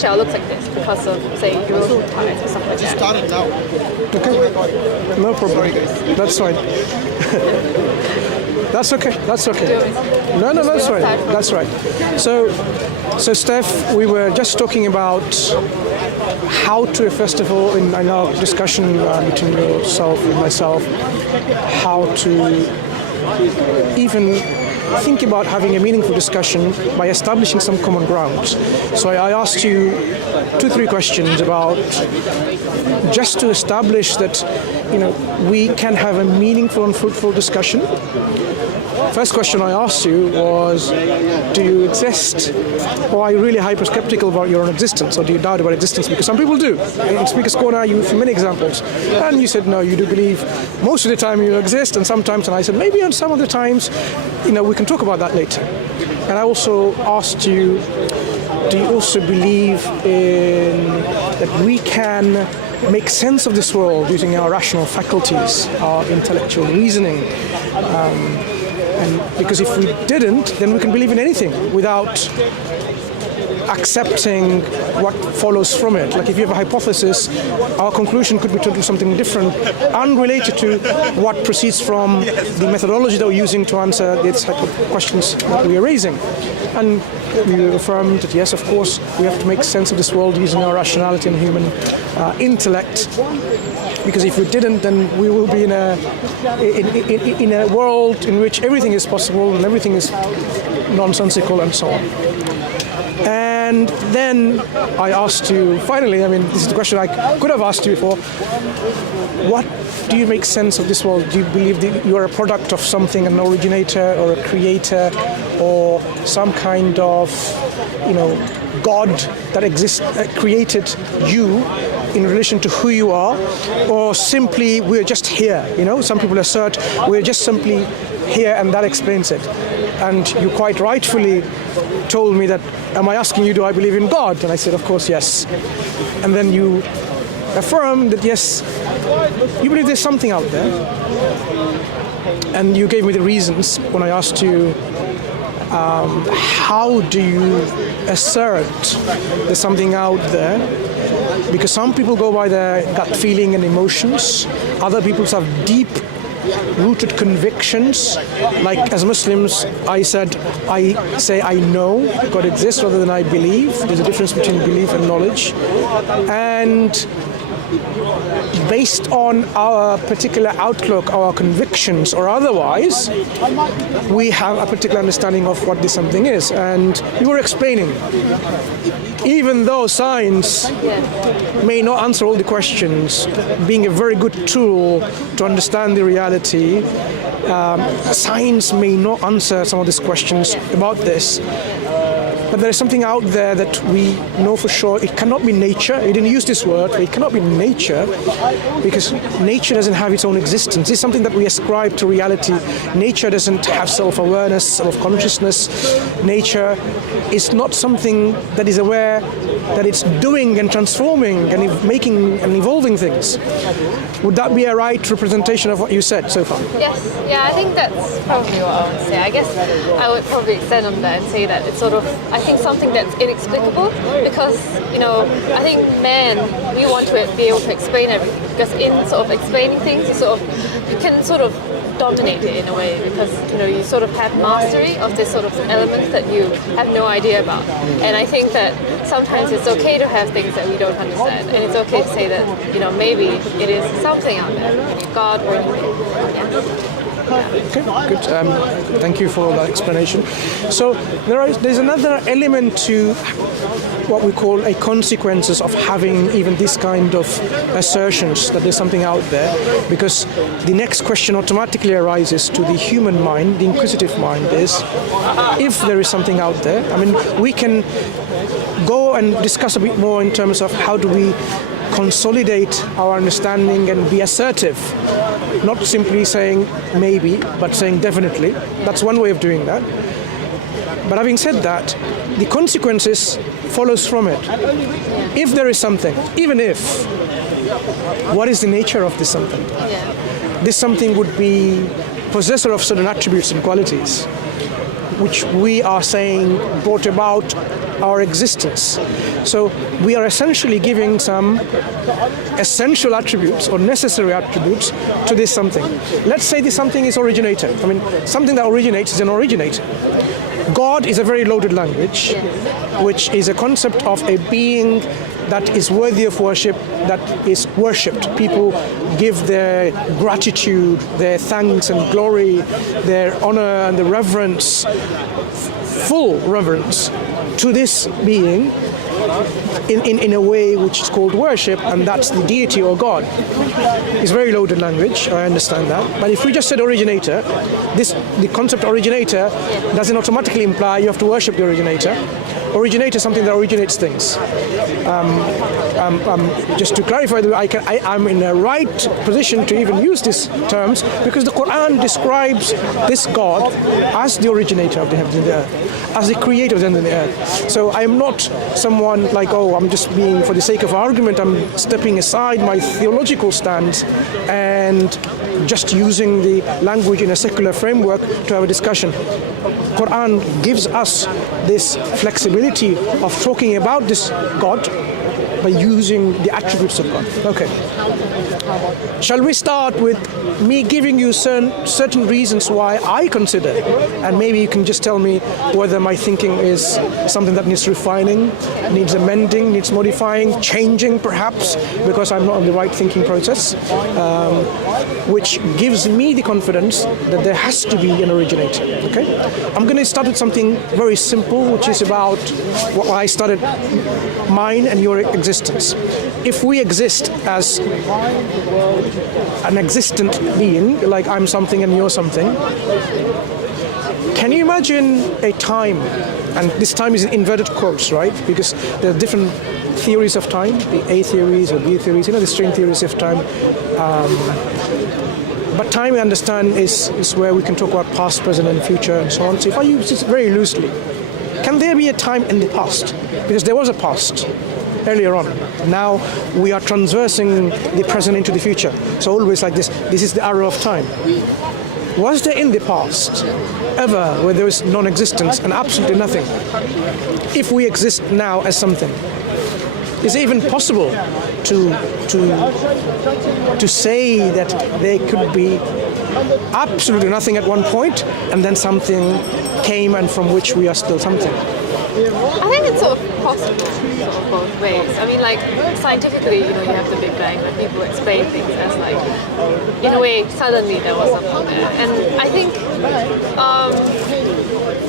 Sosial looks like this because of, say, European ties or stuff like that. Start it now. Okay, no problem. That's fine. That's okay. That's okay. No, that's right. That's right. So Steph, we were just talking about how to, first of all, in our discussion between yourself and myself, how to even think about having a meaningful discussion by establishing some common ground. So I asked you 2-3 questions about just to establish that, we can have a meaningful and fruitful discussion. First question I asked you was, do you exist? Or are you really hyper-skeptical about your own existence? Or do you doubt about existence? Because some people do. In Speaker's Corner, you have many examples. And you said, no, you do believe most of the time you exist, and sometimes, and I said, maybe on some of the times, we can talk about that later. And I also asked you, do you also believe in that we can make sense of this world using our rational faculties, our intellectual reasoning? And because if we didn't, then we can believe in anything without accepting what follows from it. Like if you have a hypothesis, our conclusion could be to do something different, unrelated to what proceeds from the methodology that we're using to answer these type of questions that we are raising. And we affirmed that yes, of course, we have to make sense of this world using our rationality and human intellect. Because if we didn't, then we will be in a world in which everything is possible and everything is nonsensical and so on. And then I asked you, finally, this is the question I could have asked you before, what do you make sense of this world? Do you believe that you are a product of something, an originator or a creator or some kind of, God that exists, that created you in relation to who you are, or simply we're just here, Some people assert we're just simply here and that explains it. And you quite rightfully told me that, am I asking you, do I believe in God? And I said, of course, yes. And then you affirmed that, yes, you believe there's something out there. And you gave me the reasons when I asked you, how do you assert there's something out there? Because some people go by their gut feeling and emotions. Other people have deep rooted convictions. Like as Muslims, I say I know God exists rather than I believe. There's a difference between belief and knowledge. And based on our particular outlook, our convictions or otherwise, we have a particular understanding of what this something is. And you were explaining, even though science may not answer all the questions, being a very good tool to understand the reality, science may not answer some of these questions about this. But there is something out there that we know for sure. It cannot be nature. He didn't use this word, but it cannot be nature because nature doesn't have its own existence. It's something that we ascribe to reality. Nature doesn't have self-awareness, self-consciousness. Nature is not something that is aware that it's doing and transforming and making and evolving things. Would that be a right representation of what you said so far? Yes. Yeah, I think that's probably what I would say. I guess I would probably extend on that and say that it's sort of, I think something that's inexplicable because, I think we want to be able to explain everything because in sort of explaining things, you can sort of dominate it in a way because, you sort of have mastery of this sort of elements that you have no idea about. And I think that sometimes it's okay to have things that we don't understand and it's okay to say that, maybe it is something out there, God or anything. Yeah. Okay, good. Thank you for that explanation. So there's another element to what we call a consequences of having even this kind of assertions that there's something out there, because the next question automatically arises to the human mind, the inquisitive mind, is if there is something out there. We can go and discuss a bit more in terms of how do we consolidate our understanding and be assertive. Not simply saying maybe, but saying definitely. That's one way of doing that. But having said that, the consequences follows from it. If there is something, even if, what is the nature of this something? This something would be possessor of certain attributes and qualities. which we are saying brought about our existence. So we are essentially giving some essential attributes or necessary attributes to this something. Let's say this something is originator. I mean, something that originates is an originator. God is a very loaded language, which is a concept of a being that is worthy of worship, that is worshipped. People give their gratitude, their thanks and glory, their honor and the reverence, full reverence to this being in a way which is called worship, and that's the deity or God. It's very loaded language, I understand that. But if we just said originator, the concept originator doesn't automatically imply you have to worship the originator. Originator is something that originates things. Just to clarify, I'm in the right position to even use these terms because the Quran describes this God as the originator of the heavens and the earth, as the creator of the heavens and the earth. So I'm not someone like, I'm just being, for the sake of argument, I'm stepping aside my theological stance and just using the language in a secular framework to have a discussion. Quran gives us this flexibility of talking about this God by using the attributes of God. Okay. Shall we start with me giving you certain reasons why I consider, and maybe you can just tell me whether my thinking is something that needs refining, needs amending, needs modifying, changing perhaps, because I'm not on the right thinking process, which gives me the confidence that there has to be an originator. Okay? I'm going to start with something very simple, which is about what I started, mine and your existence. If we exist as an existent being, like I'm something and you're something, can you imagine a time, and this time is in inverted quotes, right? Because there are different theories of time, the A theories or B theories, the string theories of time. But time, we understand, is where we can talk about past, present, and future, and so on. So if I use this very loosely, can there be a time in the past? Because there was a past earlier on. Now we are transversing the present into the future. So always like this. This is the arrow of time. Was there in the past ever where there was non-existence and absolutely nothing? If we exist now as something, is it even possible to say that there could be absolutely nothing at one point and then something came and from which we are still something? I think it's sort of possible, sort of both ways. I mean, like, scientifically, you have the Big Bang, where people explain things as, like, in a way, suddenly there was something there. And I think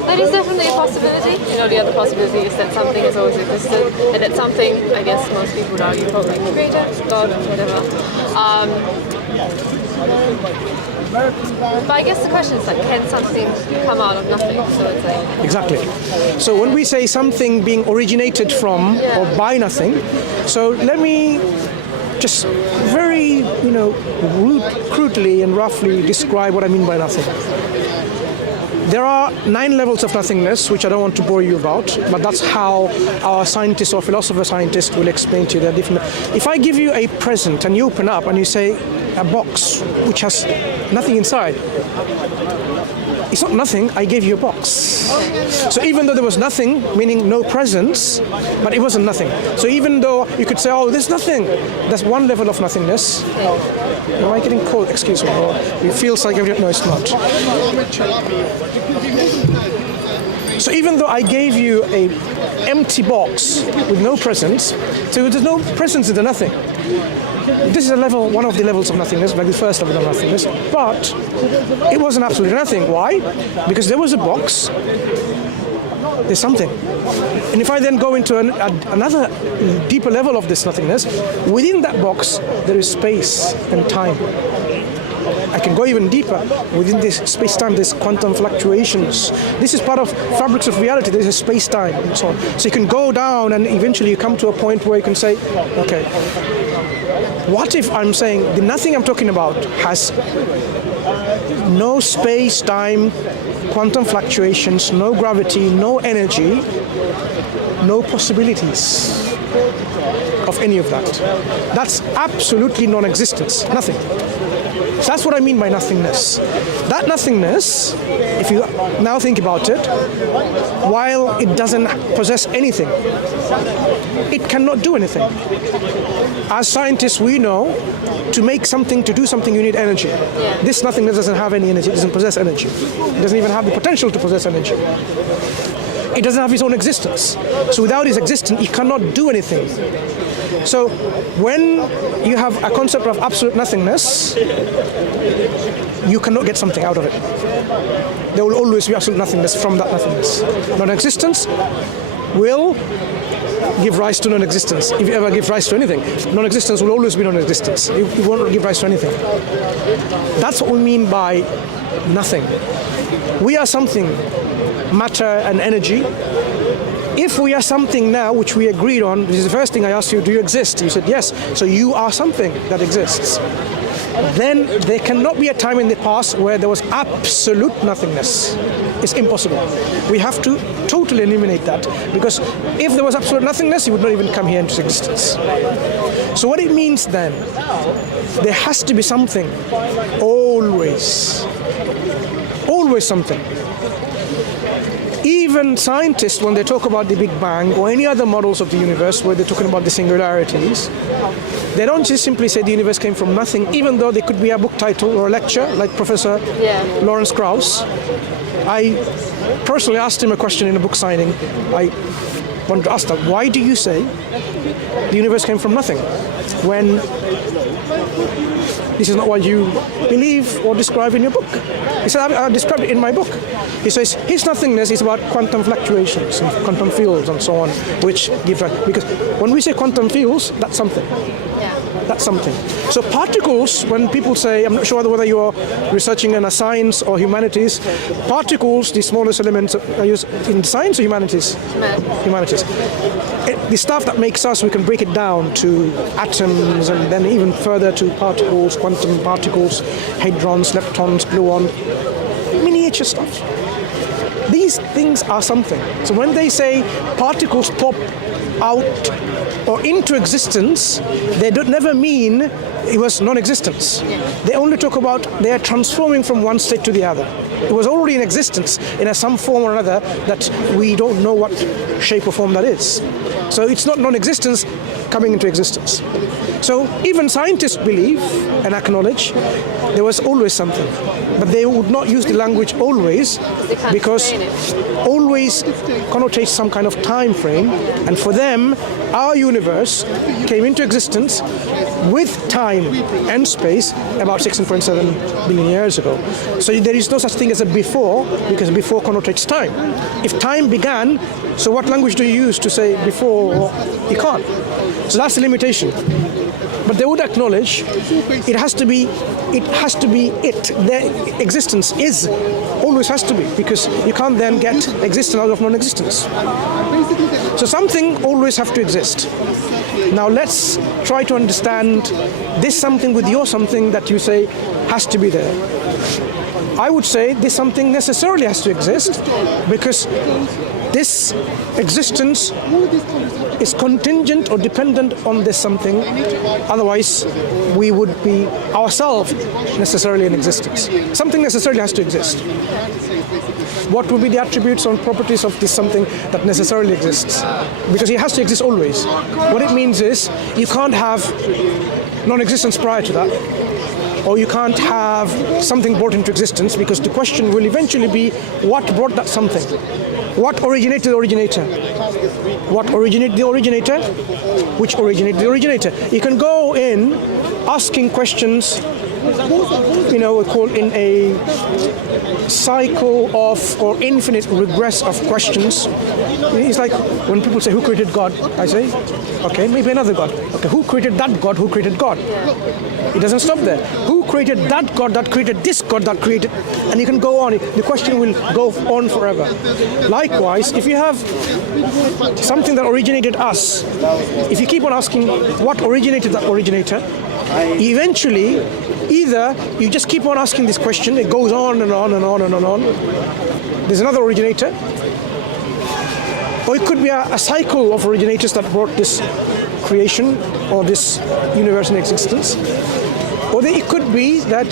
that is definitely a possibility. The other possibility is that something has always existed, and that something, I guess most people would argue, probably creator, God, whatever. But I guess the question is, like, can something come out of nothing? So it's like... Exactly. So when we say something being originated from or by nothing, so let me just very, crudely and roughly describe what I mean by nothing. There are 9 levels of nothingness, which I don't want to bore you about, but that's how our scientists or philosopher scientists will explain to you. They're different. If I give you a present and you open up and you say a box which has nothing inside, it's not nothing, I gave you a box. So even though there was nothing, meaning no presence, but it wasn't nothing. So even though you could say, there's nothing, that's one level of nothingness. Am I getting cold? Excuse me. Or it feels like no, it's not. So even though I gave you a empty box with no presence, so there's no presence in the nothing. This is one of the levels of nothingness, like the first level of nothingness, but it wasn't absolutely nothing. Why? Because there was a box, there's something. And if I then go into another deeper level of this nothingness, within that box, there is space and time. I can go even deeper. Within this space-time, there's quantum fluctuations. This is part of fabrics of reality. There's a space-time and so on. So you can go down and eventually you come to a point where you can say, okay, what if I'm saying the nothing I'm talking about has no space-time, quantum fluctuations, no gravity, no energy, no possibilities of any of that. That's absolutely non-existence, nothing. So that's what I mean by nothingness. That nothingness, if you now think about it, while it doesn't possess anything, it cannot do anything. As scientists, we know to make something, to do something, you need energy. This nothingness doesn't have any energy, it doesn't possess energy. It doesn't even have the potential to possess energy. It doesn't have its own existence. So without its existence, it cannot do anything. So when you have a concept of absolute nothingness, you cannot get something out of it. There will always be absolute nothingness from that nothingness. Non-existence will give rise to non-existence. If you ever give rise to anything, non-existence will always be non-existence. It won't give rise to anything. That's what we mean by nothing. We are something, matter and energy. If we are something now, which we agreed on, this is the first thing I asked you, do you exist? You said yes. So you are something that exists. Then there cannot be a time in the past where there was absolute nothingness. It's impossible. We have to totally eliminate that, because if there was absolute nothingness, it would not even come here into existence. So what it means then, there has to be something, always. Always something. Even scientists, when they talk about the Big Bang or any other models of the universe where they're talking about the singularities, they don't just simply say the universe came from nothing, even though there could be a book title or a lecture, like Professor Lawrence Krauss. I personally asked him a question in a book signing. I wanted to ask him, why do you say the universe came from nothing, when this is not what you believe or describe in your book? He said, I described it in my book. He says, his nothingness is about quantum fluctuations and quantum fields and so on, which give rise. Because when we say quantum fields, that's something. That's something. So particles, when people say, I'm not sure whether you're researching in a science or humanities, particles, the smallest elements are used in science or humanities? Humanities. The stuff that makes us, we can break it down to atoms and then even further to particles, quantum particles, hadrons, leptons, gluon, miniature stuff. These things are something. So when they say particles pop out or into existence, they don't never mean it was non-existence. They only talk about they are transforming from one state to the other. It was already in existence in some form or another that we don't know what shape or form that is. So it's not non-existence coming into existence. So even scientists believe and acknowledge there was always something, but they would not use the language always, because always connotates some kind of time frame, and for them our universe came into existence with time and space about 16.7 billion years ago. So there is no such thing as a before, because before connotates time. If time began, so what language do you use to say before? You can't. So that's the limitation. But they would acknowledge it has to be it. Their existence is, always has to be, because you can't then get existence out of non-existence. So something always have to exist. Now let's try to understand this something with your something that you say has to be there. I would say this something necessarily has to exist, because this existence is contingent or dependent on this something. Otherwise, we would be ourselves necessarily in existence. Something necessarily has to exist. What would be the attributes and properties of this something that necessarily exists? Because it has to exist always. What it means is you can't have non-existence prior to that, or you can't have something brought into existence, because the question will eventually be what brought that something? What originated the originator? What originated the originator? Which originated the originator? You can go in asking questions, we call in a cycle of or infinite regress of questions. It's like when people say, who created God? I say, okay, maybe another God. Okay, who created that God? Who created God? It doesn't stop there. Who created that God that created this God that created? And you can go on. The question will go on forever. Likewise, if you have something that originated us, if you keep on asking what originated that originator, eventually, either you just keep on asking this question, it goes on and on and on and on. There's another originator. Or it could be a cycle of originators that brought this creation or this universe in existence. Or it could be that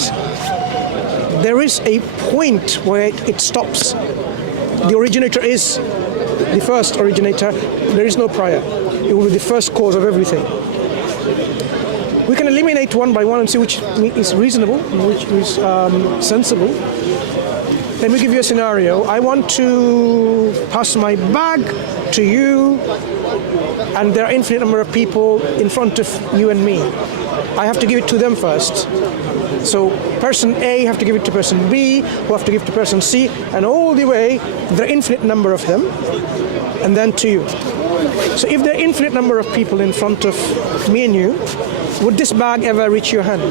there is a point where it stops. The originator is the first originator. There is no prior. It will be the first cause of everything. We can eliminate one by one and see which is reasonable, which is sensible. Let me give you a scenario. I want to pass my bag to you, and there are infinite number of people in front of you and me. I have to give it to them first. So person A have to give it to person B, who have to give it to person C, and all the way, there are infinite number of them, and then to you. So if there are infinite number of people in front of me and you, would this bag ever reach your hand?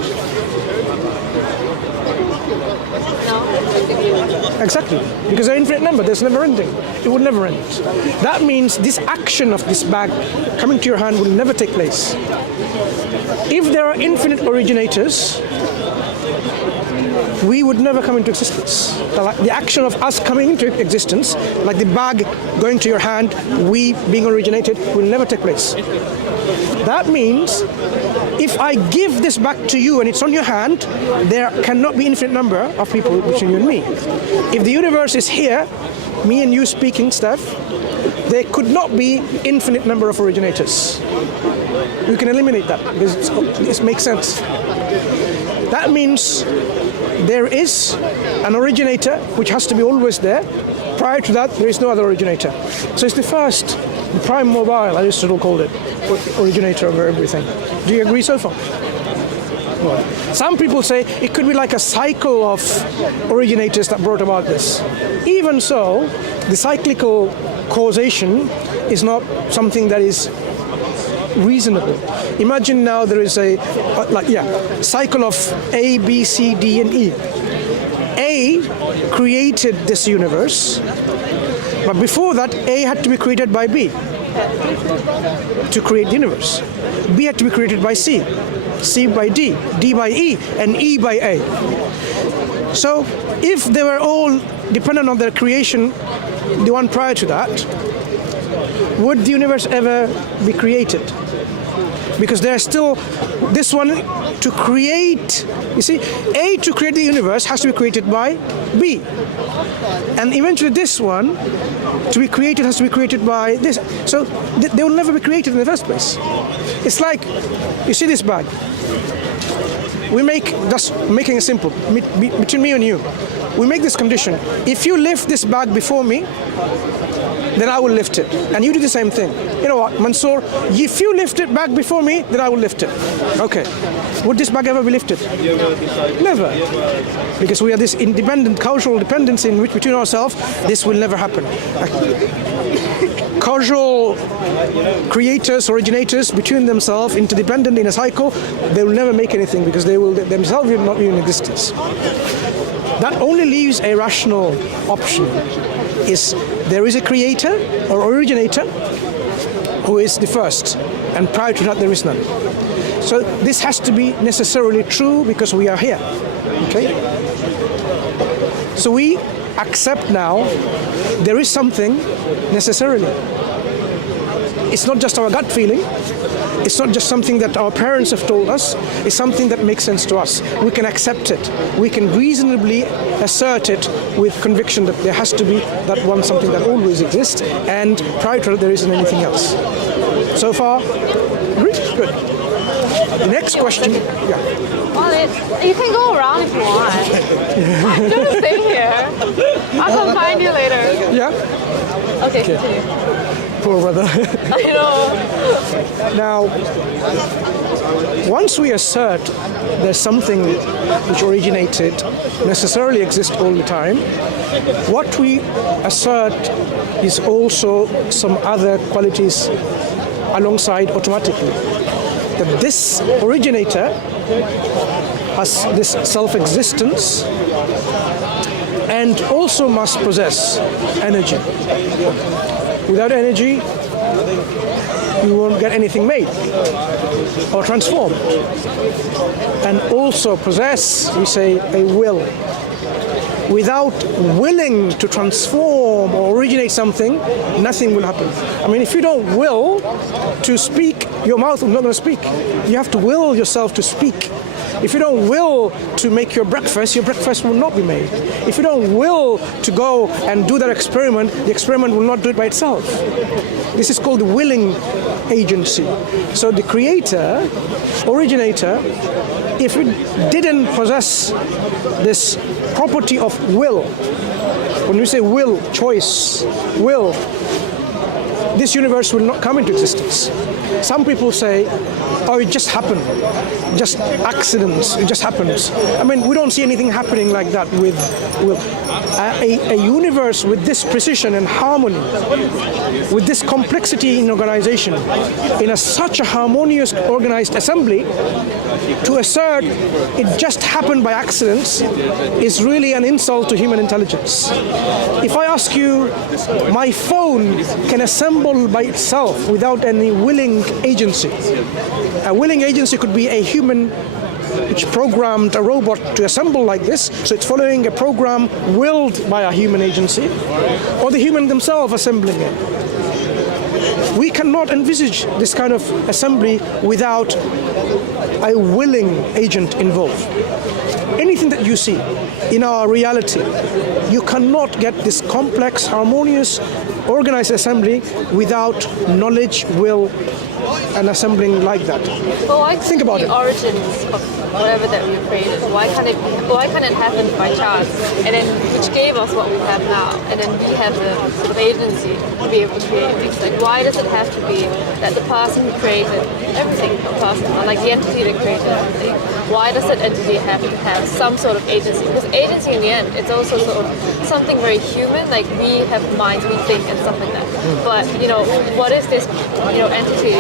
Exactly, because they're infinite number, there's never ending. It would never end. That means this action of this bag coming to your hand will never take place. If there are infinite originators, we would never come into existence. The action of us coming into existence, like the bag going to your hand, we being originated, will never take place. That means if I give this back to you and it's on your hand, there cannot be infinite number of people between you and me. If the universe is here, me and you speaking, Steph, there could not be infinite number of originators. We can eliminate that because it makes sense. That means there is an originator which has to be always there. Prior to that, there is no other originator. So it's the first, the prime mobile, Aristotle called it, originator over everything. Do you agree so far? Well, some people say it could be like a cycle of originators that brought about this. Even so, the cyclical causation is not something that is reasonable. Imagine now there is a cycle of A, B, C, D, and E. A created this universe, but before that, A had to be created by B to create the universe. B had to be created by C, C by D, D by E, and E by A. So if they were all dependent on their creation, the one prior to that, would the universe ever be created? Because there's still this one to create, you see, A to create the universe has to be created by B. And eventually this one to be created has to be created by this. So they will never be created in the first place. It's like, you see this bag. We make, just making it simple, between me and you, we make this condition. If you lift this bag before me, then I will lift it. And you do the same thing. You know what, Mansur, if you lift it back before me, then I will lift it. Okay. Would this bag ever be lifted? Never. Because we are this independent, cultural dependency in which between ourselves, this will never happen. Causal creators, originators, between themselves, interdependent in a cycle, they will never make anything because they will themselves will not be in existence. That only leaves a rational option. Is there is a creator or originator who is the first, and prior to that there is none. So this has to be necessarily true because we are here. Okay? So we accept now there is something necessarily. It's not just our gut feeling. It's not just something that our parents have told us. It's something that makes sense to us. We can accept it. We can reasonably assert it with conviction that there has to be that one something that always exists, and prior to it there isn't anything else. So far, agree? Good. The next question. Yeah. Well, you can go around if you want. Just stay here. I'll come find you later. Yeah? Okay, continue. Poor brother. I know. Now, once we assert there's something which originated, necessarily exists all the time, what we assert is also some other qualities alongside automatically. That this originator has this self-existence and also must possess energy. Without energy, you won't get anything made or transformed. And also possess, we say, a will. Without willing to transform or originate something, nothing will happen. I mean, if you don't will to speak, your mouth is not going to speak. You have to will yourself to speak. If you don't will to make your breakfast will not be made. If you don't will to go and do that experiment, the experiment will not do it by itself. This is called the willing agency. So the creator, originator, if it didn't possess this property of will, when we say will, choice, will, this universe will not come into existence. Some people say, oh, it just happened, just accidents, it just happens. I mean, we don't see anything happening like that with a universe with this precision and harmony, with this complexity in organization, in such a harmonious, organized assembly. To assert it just happened by accidents is really an insult to human intelligence. If I ask you, my phone can assemble by itself without any willing agency. A willing agency could be a human which programmed a robot to assemble like this, so it's following a program willed by a human agency, or the human themselves assembling it. We cannot envisage this kind of assembly without a willing agent involved. Anything that you see in our reality, you cannot get this complex, harmonious, organized assembly without knowledge, will, and assembling like that. Well, why think about the origins of whatever that we created? Why can't it happen by chance? And then which gave us what we have now, and then we have the sort of agency to be able to create things. Like, why does it have to be that the person who created everything, like the entity that created everything, why does that entity have to have some sort of agency? Because agency in the end, it's also sort of something very human, like we have minds, we think and stuff like that. But what is this entity?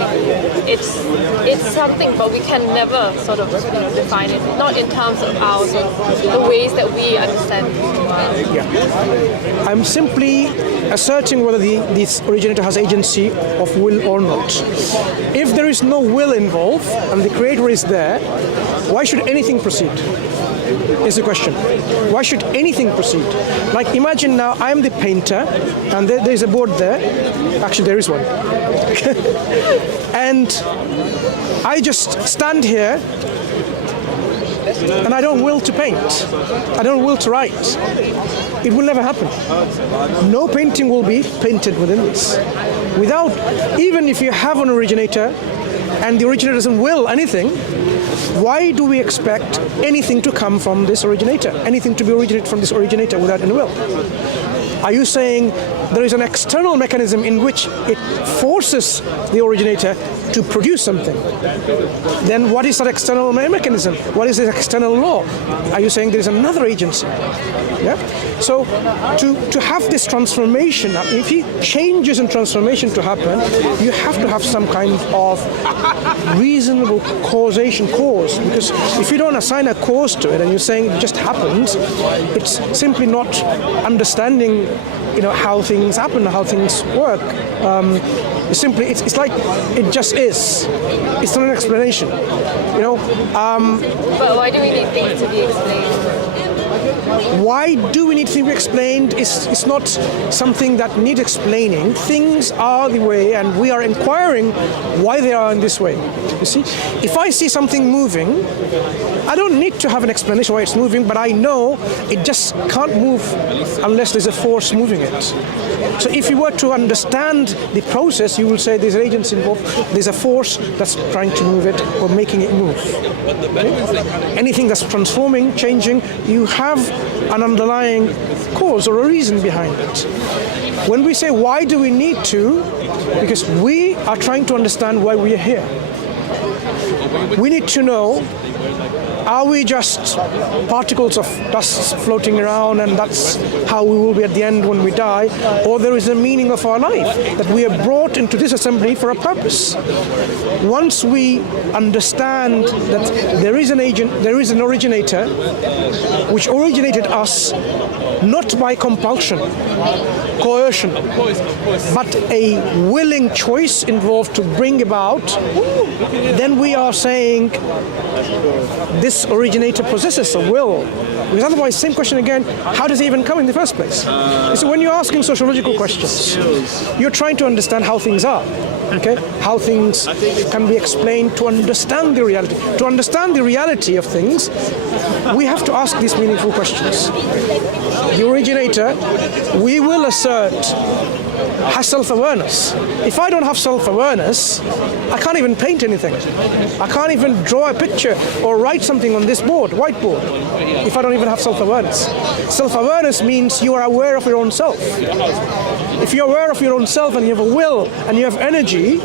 It's something, but we can never sort of define it, not in terms of our sort of the ways that we understand the world. Yeah. I'm simply asserting whether this originator has agency of will or not. If there is no will involved and the creator is there, why should anything proceed? Is the question. Why should anything proceed? Like, imagine now I'm the painter and there's a board there. Actually, there is one. And I just stand here and I don't will to paint. I don't will to write. It will never happen. No painting will be painted within this. Without, even if you have an originator and the originator doesn't will anything, why do we expect anything to come from this originator? Anything to be originated from this originator without any will? Are you saying there is an external mechanism in which it forces the originator to produce something? Then what is that external mechanism? What is this external law? Are you saying there is another agency? Yeah? So to have this transformation, if changes and transformation to happen, you have to have some kind of reasonable causation cause. Because if you don't assign a cause to it and you're saying it just happens, it's simply not understanding how things happen, how things work. It's like it just is. It's not an explanation. But why do we need things to be explained? Why do we need things to be explained? It's not something that needs explaining. Things are the way, and we are inquiring why they are in this way. You see, if I see something moving, I don't need to have an explanation why it's moving, but I know it just can't move unless there's a force moving it. So if you were to understand the process, you will say there's an agency involved, there's a force that's trying to move it or making it move. Okay? Anything that's transforming, changing, you have an underlying cause or a reason behind it. When we say why do we need to, because we are trying to understand why we are here. We need to know, are we just particles of dust floating around and that's how we will be at the end when we die? Or there is a meaning of our life, that we are brought into this assembly for a purpose. Once we understand that there is an agent, there is an originator, which originated us not by compulsion, coercion, but a willing choice involved to bring about, then we are saying this this originator possesses a will. Because otherwise, same question again, how does it even come in the first place? So when you're asking sociological questions, you're trying to understand how things are. Okay, how things can be explained to understand the reality. To understand the reality of things, we have to ask these meaningful questions. The originator, we will assert, has self-awareness. If I don't have self-awareness, I can't even paint anything. I can't even draw a picture or write something on this whiteboard, if I don't even have self-awareness. Self-awareness means you are aware of your own self. If you're aware of your own self and you have a will and you have energy,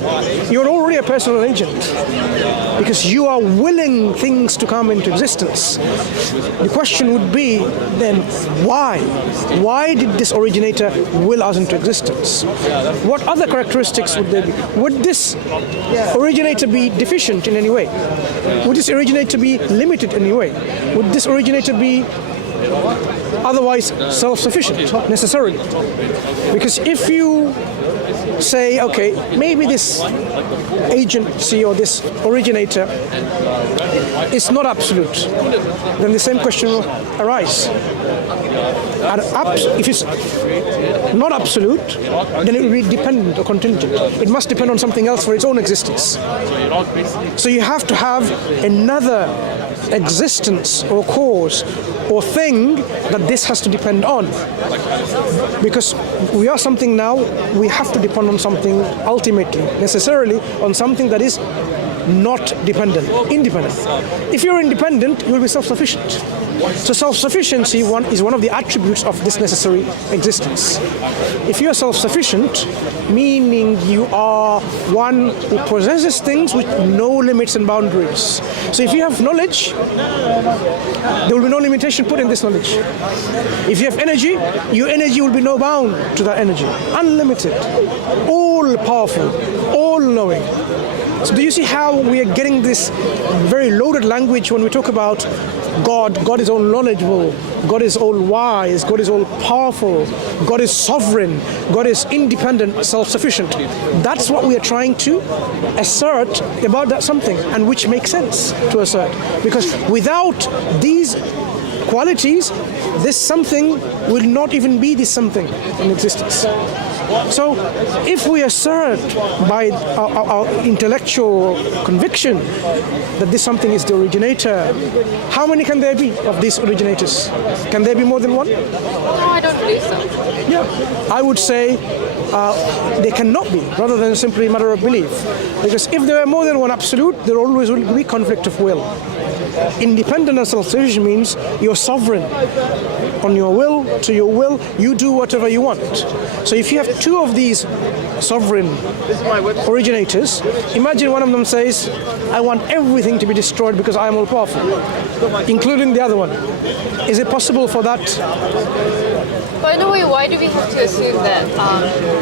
you're already a personal agent because you are willing things to come into existence. The question would be then, why? Why did this originator will us into existence? What other characteristics would there be? Would this originator be deficient in any way? Would this originator be limited in any way? Would this originator be otherwise self-sufficient, necessarily? Because if you say, okay, maybe this agency or this originator is not absolute, then the same question will arise. And if it's not absolute, then it will be dependent or contingent. It must depend on something else for its own existence. So you have to have another existence or cause or thing that this has to depend on. Because we are something now, we have to depend on something ultimately, necessarily on something that is not dependent, independent. If you're independent, you will be self-sufficient. So self-sufficiency is one of the attributes of this necessary existence. If you are self-sufficient, meaning you are one who possesses things with no limits and boundaries. So if you have knowledge, there will be no limitation put in this knowledge. If you have energy, your energy will be no bound to that energy. Unlimited, all-powerful, all-knowing. So do you see how we are getting this very loaded language when we talk about God? God is all knowledgeable, God is all wise, God is all powerful, God is sovereign, God is independent, self-sufficient. That's what we are trying to assert about that something, and which makes sense to assert. Because without these qualities, this something will not even be this something in existence. So if we assert by our intellectual conviction that this something is the originator, how many can there be of these originators? Can there be more than one? No, I don't believe so. Yeah, I would say they cannot be, rather than simply a matter of belief. Because if there are more than one absolute, there always will be conflict of will. Independent and self-sufficient means you're sovereign on your will, to your will, you do whatever you want. So if you have two of these sovereign originators, imagine one of them says, I want everything to be destroyed because I am all powerful, including the other one. Is it possible for that? But in a way, why do we have to assume that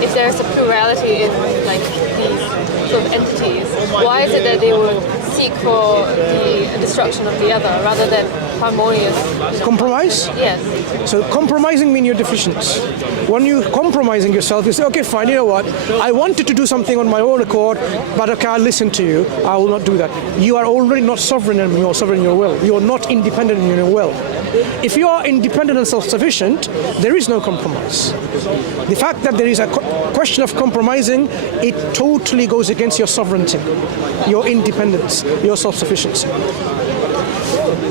if there is a plurality in like these sort of entities, why is it that they would seek for the destruction of the other rather than harmonious? Compromise? Yes. So compromising means you're deficient. When you're compromising yourself, you say, okay, fine, you know what? I wanted to do something on my own accord, but okay, I'll listen to you. I will not do that. You are already not sovereign in your will. You are not independent in your will. If you are independent and self-sufficient, there is no compromise. The fact that there is a question of compromising, it totally goes against your sovereignty, your independence, your self-sufficiency.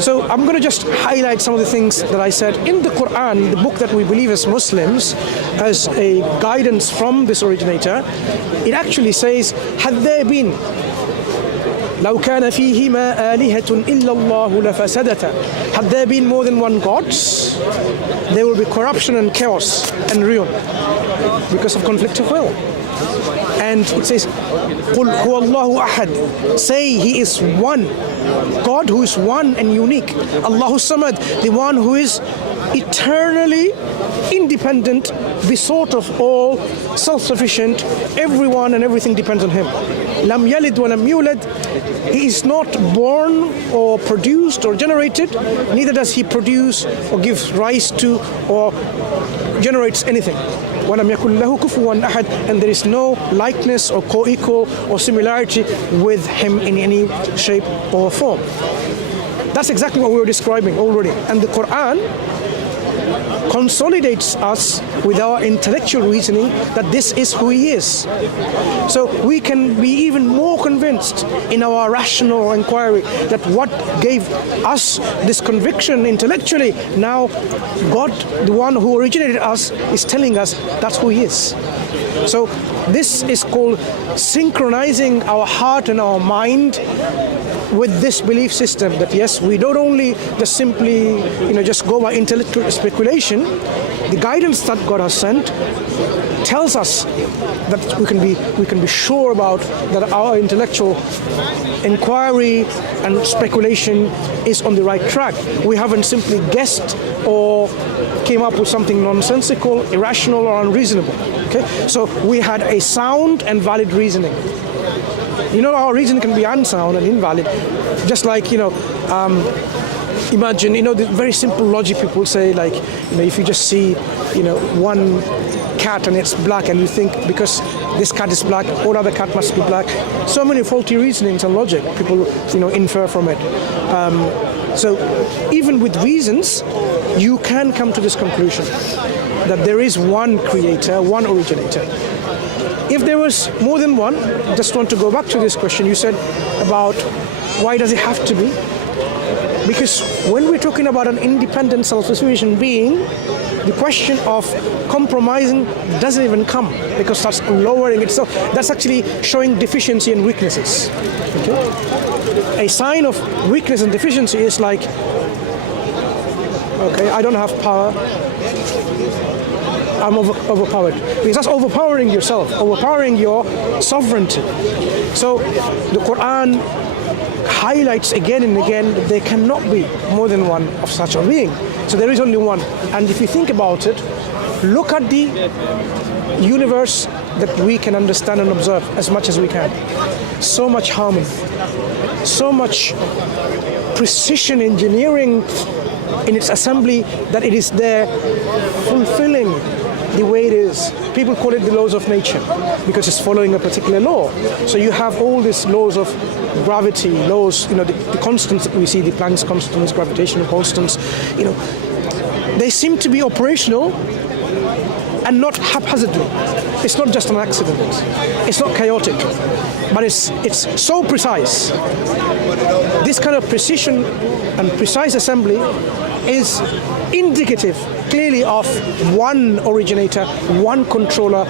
So I'm going to just highlight some of the things that I said. In the Quran, the book that we believe as Muslims, as a guidance from this originator, it actually says, had there been لو كان فيهما آلهة إلا الله لفسدتا. Had there been more than one God, there will be corruption and chaos and ruin because of conflict of will. And it says, قُلْ هُوَ اللَّهُ أَحَدٌ. Say He is one. God who is one and unique. Allahu Samad, the one who is eternally independent, besought of all, self-sufficient. Everyone and everything depends on Him. Lam yalid wa lam yulad. He is not born or produced or generated, neither does He produce or give rise to or generates anything. وَلَمْ يَكُنْ لَهُ كُفُوًا أَحَدٌ. And there is no likeness or co-equal or similarity with Him in any shape or form. That's exactly what we were describing already. And the Quran consolidates us with our intellectual reasoning that this is who he is. So we can be even more convinced in our rational inquiry that what gave us this conviction intellectually, now God, the one who originated us, is telling us that's who he is. So this is called synchronizing our heart and our mind with this belief system, that yes, we don't only just simply just go by intellectual speculation. The guidance that God has sent tells us that we can be sure about that our intellectual inquiry and speculation is on the right track. We haven't simply guessed or came up with something nonsensical, irrational, or unreasonable. Okay, so we had a sound and valid reasoning. Our reason can be unsound and invalid, just like imagine the very simple logic people say, like if you just see one cat and it's black, and you think because this cat is black, all other cat must be black. So many faulty reasonings and logic people infer from it. So even with reasons, you can come to this conclusion that there is one creator, one originator. If there was more than one, just want to go back to this question you said about why does it have to be? Because when we're talking about an independent, self-sufficient being, the question of compromising doesn't even come, because that's lowering itself. That's actually showing deficiency and weaknesses. Okay? A sign of weakness and deficiency is like, okay, I don't have power, I'm overpowered. Because that's overpowering yourself, overpowering your sovereignty. So the Quran highlights again and again that there cannot be more than one of such a being. So there is only one. And if you think about it, look at the universe that we can understand and observe as much as we can. So much harmony, so much precision engineering in its assembly that it is there fulfilling the way it is. People call it the laws of nature because it's following a particular law. So you have all these laws of gravity, laws, the constants that we see, the Planck's constants, gravitational constants, they seem to be operational and not haphazardly. It's not just an accident. It's not chaotic, but it's so precise. This kind of precision and precise assembly is indicative clearly of one originator, one controller,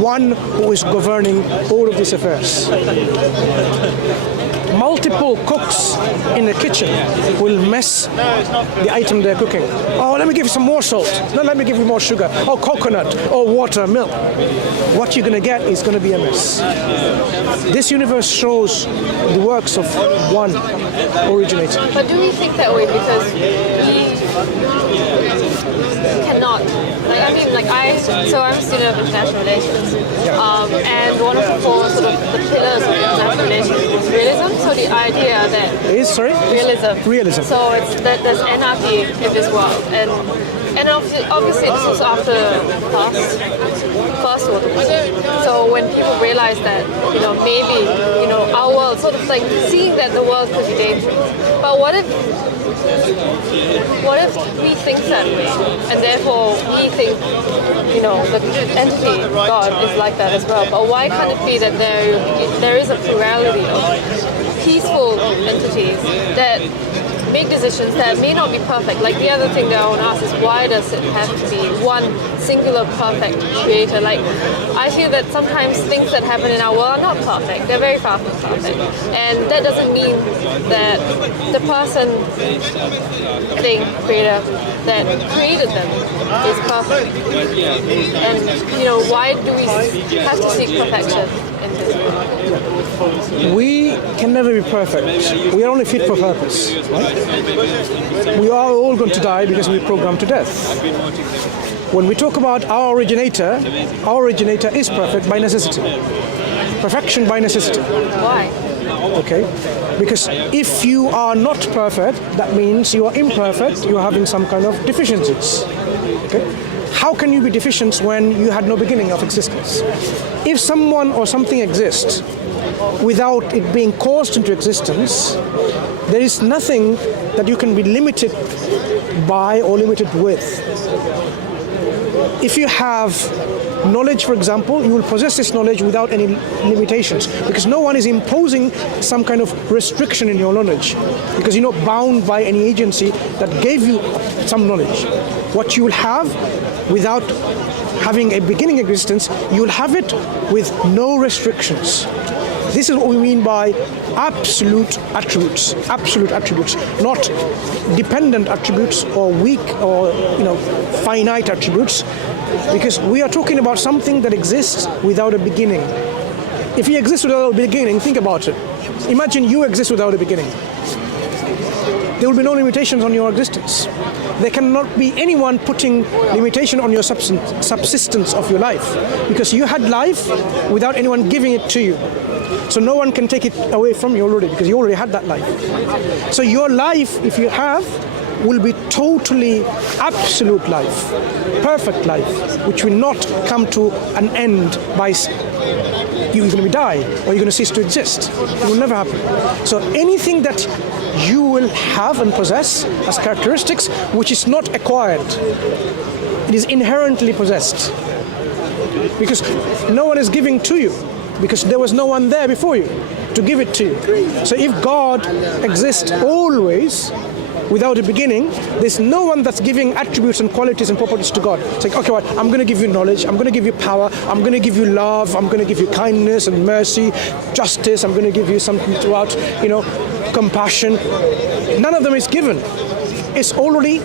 one who is governing all of these affairs. Multiple cooks in the kitchen will mess the item they're cooking. Oh, let me give you some more salt. No, let me give you more sugar. Oh, coconut, or water, milk. What you're going to get is going to be a mess. This universe shows the works of one originator. But do we think that way because we cannot? So I'm a student of international relations, and one of the four sort of the pillars of international relations is realism. So the idea that realism. So it's that there's anarchy in this world, and obviously this was after First World War. So when people realize that maybe our world, sort of like seeing that the world could be dangerous, but what if we think that way, and therefore we think the entity God is like that as well? But why can't it be that there is a plurality of peaceful entities that make decisions that may not be perfect? Like the other thing that I want to ask is, why does it have to be one singular perfect creator? Like, I feel that sometimes things that happen in our world are not perfect. They're very far from perfect. And that doesn't mean that the person, creator, that created them is perfect. And, why do we have to seek perfection in this world? We can never be perfect. We are only fit for purpose. Right? We are all going to die because we're programmed to death. When we talk about our originator is perfect by necessity. Perfection by necessity. Why? Okay, because if you are not perfect, that means you are imperfect, you are having some kind of deficiencies. Okay? How can you be deficient when you had no beginning of existence? If someone or something exists without it being caused into existence, There is nothing that you can be limited by or limited with. If you have knowledge, for example, you will possess this knowledge without any limitations, because no one is imposing some kind of restriction in your knowledge, because you're not bound by any agency that gave you some knowledge. What you will have without having a beginning existence, you will have it with no restrictions. This is what we mean by absolute attributes, not dependent attributes or weak or finite attributes, because we are talking about something that exists without a beginning. If you exist without a beginning, think about it. Imagine you exist without a beginning. There will be no limitations on your existence. There cannot be anyone putting limitation on your subsistence of your life, because you had life without anyone giving it to you. So no one can take it away from you already, because you already had that life. So your life, if you have, will be totally absolute life, perfect life, which will not come to an end by you're going to die or you're going to cease to exist. It will never happen. So anything that you will have and possess as characteristics, which is not acquired, it is inherently possessed, because no one is giving to you, because there was no one there before you to give it to you. So if God exists always without a beginning, there's no one that's giving attributes and qualities and properties to God. It's like, okay, well, I'm going to give you knowledge, I'm going to give you power, I'm going to give you love, I'm going to give you kindness and mercy, justice, I'm going to give you something throughout, compassion. None of them is given. It's already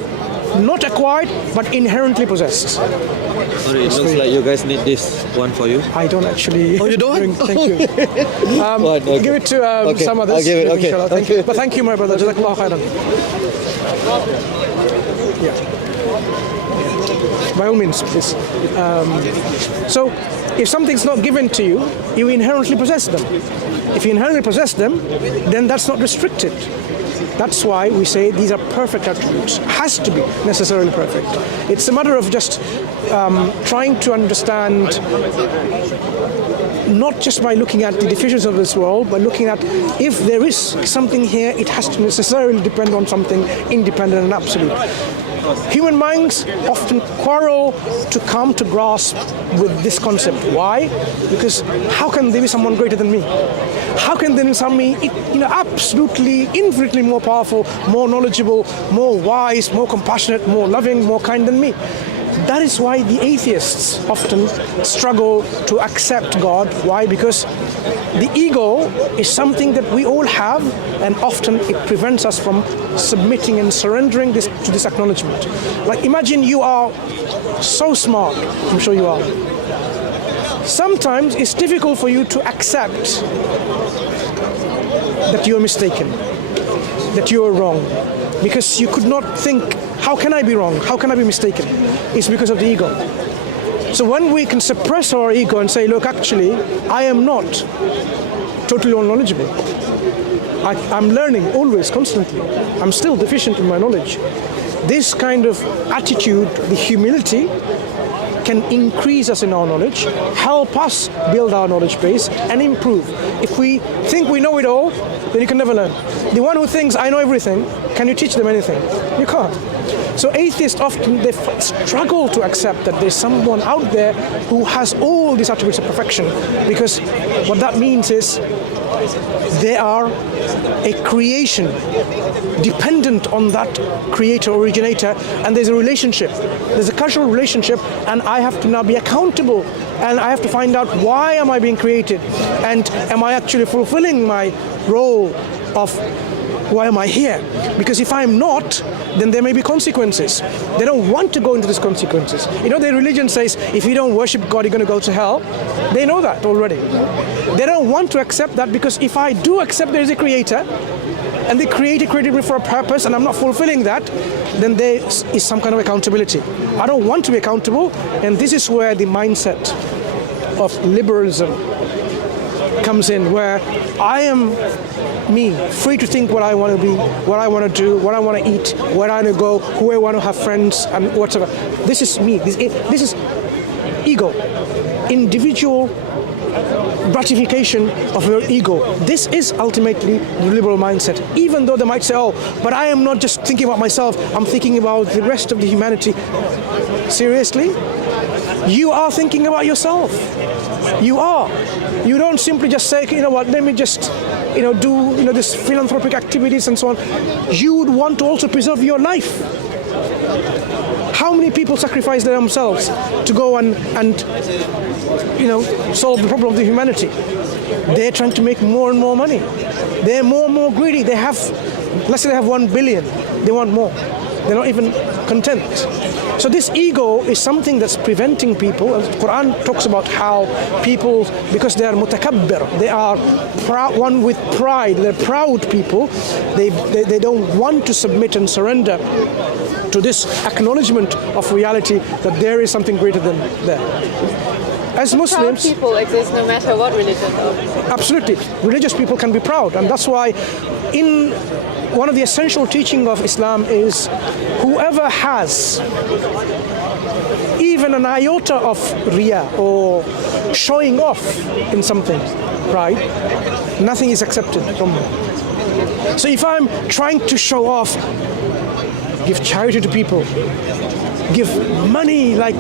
not acquired, but inherently possessed. Sorry, it looks like you guys need this one for you. I don't actually. Oh, you don't? Thank you. Okay. Give it to some others. I'll give it. Okay. Inshallah. Thank you. But thank you, my brother. Jazakallah khairan. Yeah. By all means, please. So, if something's not given to you, you inherently possess them. If you inherently possess them, then that's not restricted. That's why we say these are perfect attributes. Has to be necessarily perfect. It's a matter of just trying to understand, not just by looking at the deficiencies of this world, but looking at if there is something here, it has to necessarily depend on something independent and absolute. Human minds often quarrel to come to grasp with this concept. Why? Because how can there be someone greater than me? How can there be someone absolutely, infinitely more powerful, more knowledgeable, more wise, more compassionate, more loving, more kind than me? That is why the atheists often struggle to accept God. Why? Because the ego is something that we all have, and often it prevents us from submitting and surrendering to this acknowledgement. Like, imagine you are so smart, I'm sure you are. Sometimes it's difficult for you to accept that you are mistaken, that you are wrong, because you could not think, how can I be wrong? How can I be mistaken? It's because of the ego. So when we can suppress our ego and say, look, actually, I am not totally unknowledgeable. I'm learning always, constantly. I'm still deficient in my knowledge. This kind of attitude, the humility, can increase us in our knowledge, help us build our knowledge base and improve. If we think we know it all, then you can never learn. The one who thinks, I know everything, can you teach them anything? You can't. So atheists often, they struggle to accept that there's someone out there who has all these attributes of perfection, because what that means is they are a creation dependent on that creator, originator, and there's a relationship. There's a causal relationship, and I have to now be accountable, and I have to find out, why am I being created, and am I actually fulfilling my role of why am I here? Because if I'm not, then there may be consequences. They don't want to go into these consequences. Their religion says, if you don't worship God, you're going to go to hell. They know that already. They don't want to accept that, because if I do accept there is a creator, and the creator created me for a purpose, and I'm not fulfilling that, then there is some kind of accountability. I don't want to be accountable, and this is where the mindset of liberalism comes in, where I am me, free to think what I want to be, what I want to do, what I want to eat, where I want to go, who I want to have friends, and whatever. This is me. This is ego. Individual gratification of your ego. This is ultimately the liberal mindset. Even though they might say, oh, but I am not just thinking about myself, I'm thinking about the rest of the humanity. Seriously? You are thinking about yourself. You are. You don't simply just say, you know what, let me just, do, this philanthropic activities and so on. You would want to also preserve your life. How many people sacrifice themselves to go and solve the problem of the humanity? They're trying to make more and more money. They're more and more greedy. Let's say they have 1 billion. They want more. They're not even content. So this ego is something that's preventing people. The Quran talks about how people, because they are mutakabbir, they are one with pride, they're proud people, they don't want to submit and surrender to this acknowledgement of reality that there is something greater than there. As Muslims, proud people exist no matter what religion though. Absolutely. Religious people can be proud, and that's why in one of the essential teaching of Islam is whoever has even an iota of riya or showing off in something, right? Nothing is accepted from them. So if I'm trying to show off, give charity to people, give money, like,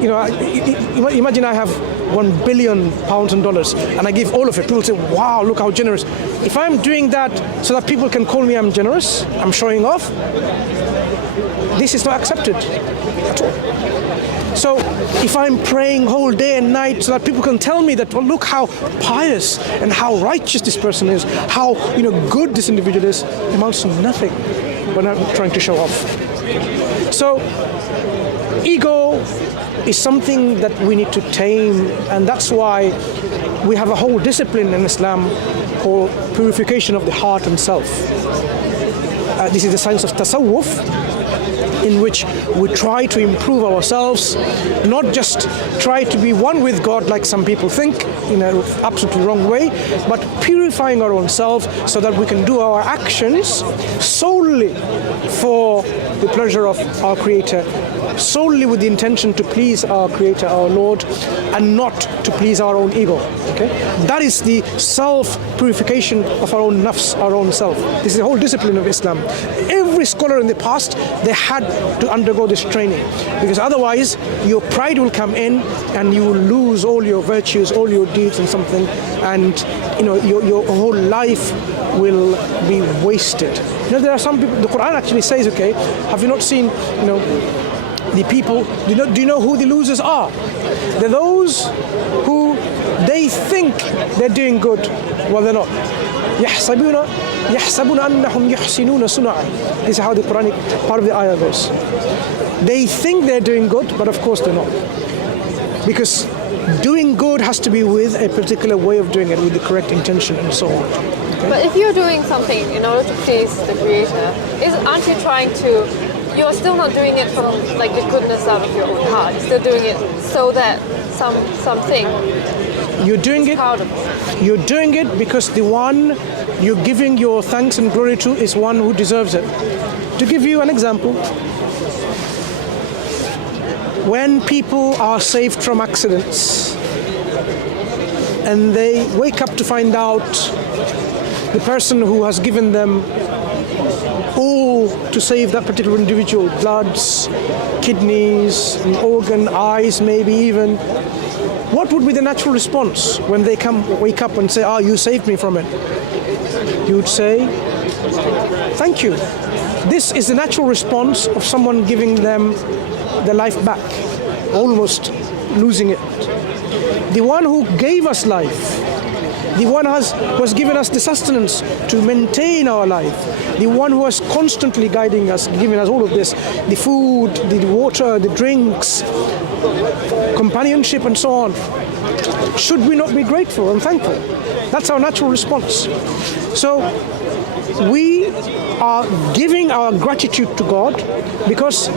imagine I have £1 billion and dollars and I give all of it. People say, wow, look how generous. If I'm doing that so that people can call me I'm generous, I'm showing off, this is not accepted at all. So if I'm praying whole day and night so that people can tell me that, well, look how pious and how righteous this person is, how good this individual is, amounts to nothing when I'm trying to show off. So ego is something that we need to tame, and that's why we have a whole discipline in Islam called purification of the heart and self. This is the science of tasawwuf, in which we try to improve ourselves, not just try to be one with God like some people think in an absolutely wrong way, but purifying our own self so that we can do our actions solely for the pleasure of our Creator, solely with the intention to please our Creator, our Lord, and not to please our own ego. Okay? That is the self-purification of our own nafs, our own self. This is the whole discipline of Islam. Every scholar in the past, they had to undergo this training, because otherwise your pride will come in and you will lose all your virtues, all your deeds and something, and your whole life will be wasted. There are some people, the Quran actually says, okay, have you not seen, the people, do you know who the losers are? They're those who they think they're doing good, well, they're not. يحسبون أنهم يحسنون صنعا. This is how the Quranic part of the ayah goes. They think they're doing good, but of course they're not. Because doing good has to be with a particular way of doing it, with the correct intention and so on. Okay? But if you're doing something in order to please the Creator, aren't you trying to? You're still not doing it from like the goodness out of your own heart. You're still doing it so that something. You're doing it. You're doing it because the one you're giving your thanks and glory to is one who deserves it. To give you an example, when people are saved from accidents and they wake up to find out the person who has given them all to save that particular individual, bloods, kidneys, an organ, eyes maybe even, what would be the natural response when they wake up and say, you saved me from it? You would say, thank you. This is the natural response of someone giving them their life back, almost losing it. The one who gave us life, the one who has given us the sustenance to maintain our life, the one who is constantly guiding us, giving us all of this, the food, the water, the drinks, companionship and so on. Should we not be grateful and thankful? That's our natural response. So we are giving our gratitude to God because